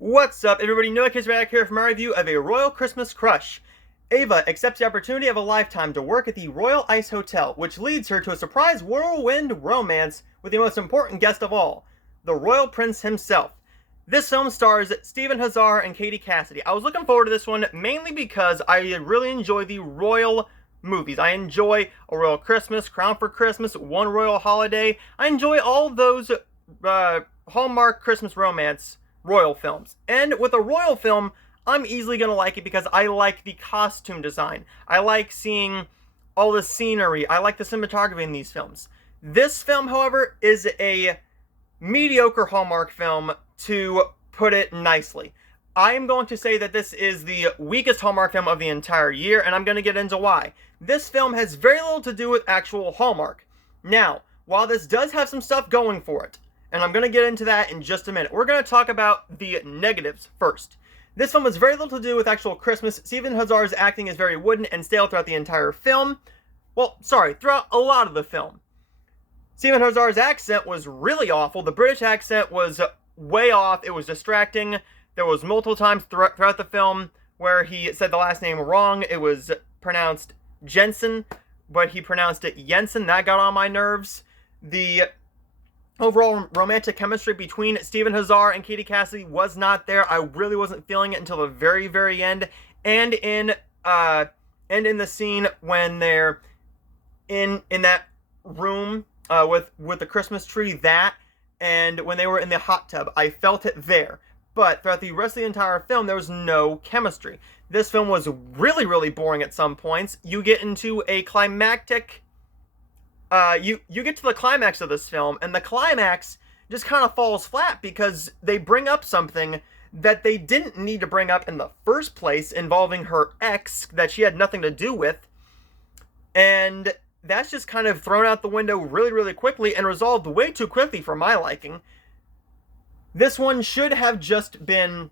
What's up, everybody? Noah Kids back here for my review of A Royal Christmas Crush. Ava accepts the opportunity of a lifetime to work at the Royal Ice Hotel, which leads her to a surprise whirlwind romance with the most important guest of all, the Royal Prince himself. This film stars Stephen Hazar and Katie Cassidy. I was looking forward to this one mainly because I really enjoy the royal movies. I enjoy A Royal Christmas, Crown for Christmas, One Royal Holiday. I enjoy all those Hallmark Christmas romance royal films. And with a royal film, I'm easily going to like it because I like the costume design. I like seeing all the scenery. I like the cinematography in these films. This film, however, is a mediocre Hallmark film, to put it nicely. I am going to say that this is the weakest Hallmark film of the entire year, and I'm going to get into why. This film has very little to do with actual Hallmark. Now, while this does have some stuff going for it, and I'm going to get into that in just a minute, we're going to talk about the negatives first. This film has very little to do with actual Christmas. Stephen Hazar's acting is very wooden and stale throughout the entire film. Well, sorry, throughout a lot of the film. Stephen Hazar's accent was really awful. The British accent was way off. It was distracting. There was multiple times throughout the film where he said the last name wrong. It was pronounced Jensen, but he pronounced it Jensen. That got on my nerves. The overall romantic chemistry between Stephen Hazar and Katie Cassidy was not there. I really wasn't feeling it until the very, very end. And in the scene when they're in that room with the Christmas tree, and when they were in the hot tub, I felt it there. But throughout the rest of the entire film, there was no chemistry. This film was really, really boring at some points. You get into a climactic you get to the climax of this film, and the climax just kind of falls flat because they bring up something that they didn't need to bring up in the first place, involving her ex that she had nothing to do with, and that's just kind of thrown out the window really, really quickly and resolved way too quickly for my liking. This one should have just been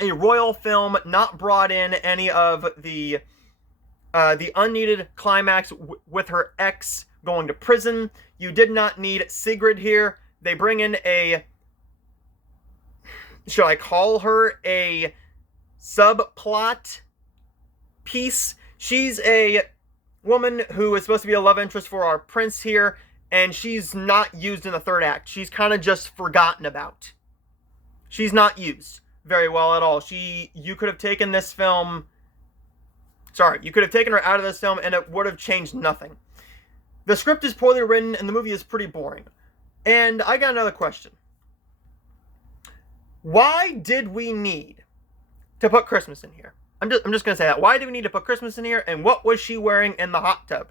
a royal film, not brought in any of the unneeded climax with her ex going to prison. You did not need Sigrid here. They bring in should I call her a subplot piece? She's a woman who is supposed to be a love interest for our prince here, and she's not used in the third act. She's kind of just forgotten about. She's not used very well at all. You could have taken this film... Sorry, you could have taken her out of this film and it would have changed nothing. The script is poorly written and the movie is pretty boring. And I got another question. Why did we need to put Christmas in here? I'm just going to say that. Why did we need to put Christmas in here, and what was she wearing in the hot tub?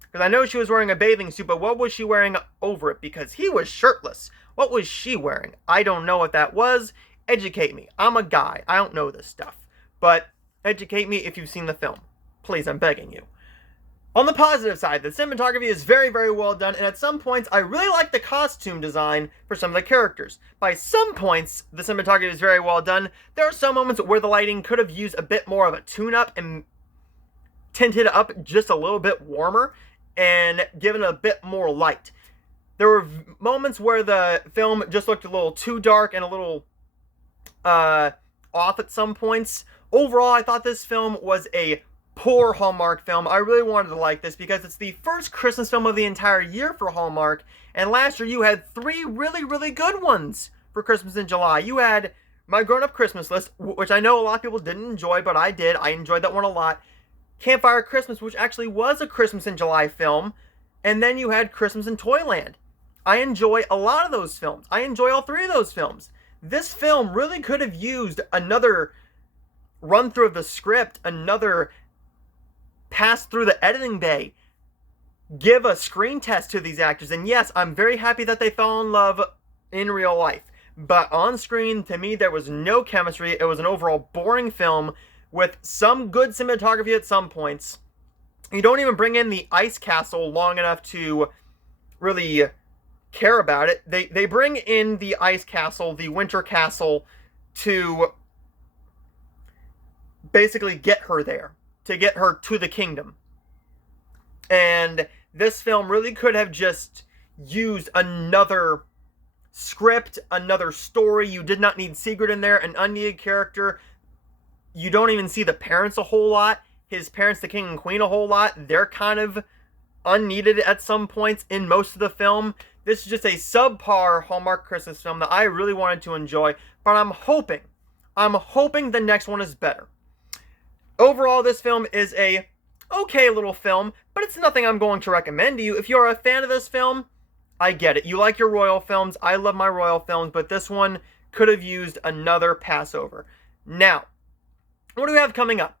Because I know she was wearing a bathing suit, but what was she wearing over it? Because he was shirtless. What was she wearing? I don't know what that was. Educate me. I'm a guy. I don't know this stuff. But educate me if you've seen the film. Please, I'm begging you. On the positive side, the cinematography is very, very well done, and at some points, I really like the costume design for some of the characters. By some points, the cinematography is very well done. There are some moments where the lighting could have used a bit more of a tune-up and tinted up just a little bit warmer and given a bit more light. There were moments where the film just looked a little too dark and a little off at some points. Overall, I thought this film was a poor Hallmark film. I really wanted to like this because it's the first Christmas film of the entire year for Hallmark, and last year you had 3 really, really good ones for Christmas in July. You had My Grown-Up Christmas List, which I know a lot of people didn't enjoy, but I did. I enjoyed that one a lot. Campfire Christmas, which actually was a Christmas in July film, and then you had Christmas in Toyland. I enjoy a lot of those films. I enjoy all 3 of those films. This film really could have used another run through of the script, another pass through the editing bay, give a screen test to these actors. And yes, I'm very happy that they fell in love in real life, but on screen, to me, there was no chemistry. It was an overall boring film with some good cinematography at some points. You don't even bring in the ice castle long enough to really care about it. They bring in the ice castle, the winter castle, to basically get her there, to get her to the kingdom. And this film really could have just used another script, another story. You did not need Sigrid in there, an unneeded character. You don't even see the parents a whole lot. His parents, the king and queen, a whole lot. They're kind of unneeded at some points in most of the film. This is just a subpar Hallmark Christmas film that I really wanted to enjoy, but I'm hoping the next one is better. Overall, this film is a okay little film, but it's nothing I'm going to recommend to you. If you're a fan of this film, I get it. You like your royal films. I love my royal films, but this one could have used another Passover. Now, what do we have coming up?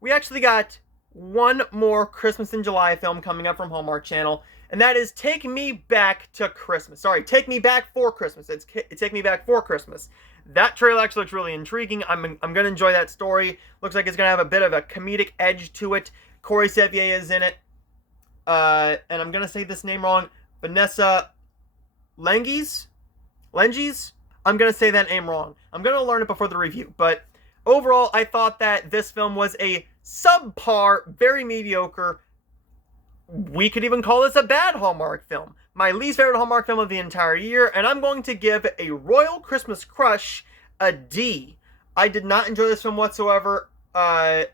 We actually got one more Christmas in July film coming up from Hallmark Channel, and that is Take Me Back to Christmas. Sorry, Take Me Back for Christmas. It's Take Me Back for Christmas. That trailer actually looks really intriguing. I'm going to enjoy that story. Looks like it's going to have a bit of a comedic edge to it. Corey Sevier is in it. And I'm going to say this name wrong. Vanessa Lengies? I'm going to say that name wrong. I'm going to learn it before the review. But overall, I thought that this film was a subpar, very mediocre, we could even call this a bad Hallmark film. My least favorite Hallmark film of the entire year, and I'm going to give A Royal Christmas Crush a D. I did not enjoy this film whatsoever,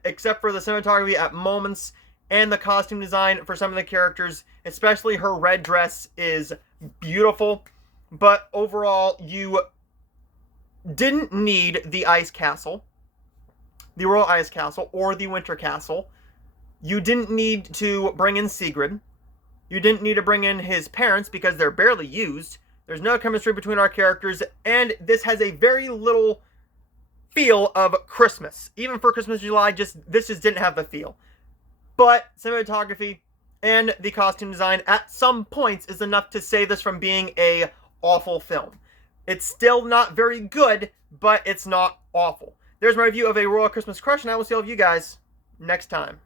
except for the cinematography at moments and the costume design for some of the characters, especially her red dress is beautiful. But overall, you didn't need the Ice Castle, the Royal Ice Castle, or the Winter Castle. You didn't need to bring in Sigrid. You didn't need to bring in his parents because they're barely used. There's no chemistry between our characters, and this has a very little feel of Christmas. Even for Christmas in July, this just didn't have the feel. But cinematography and the costume design at some points is enough to save this from being a awful film. It's still not very good, but it's not awful. There's my review of A Royal Christmas Crush, and I will see all of you guys next time.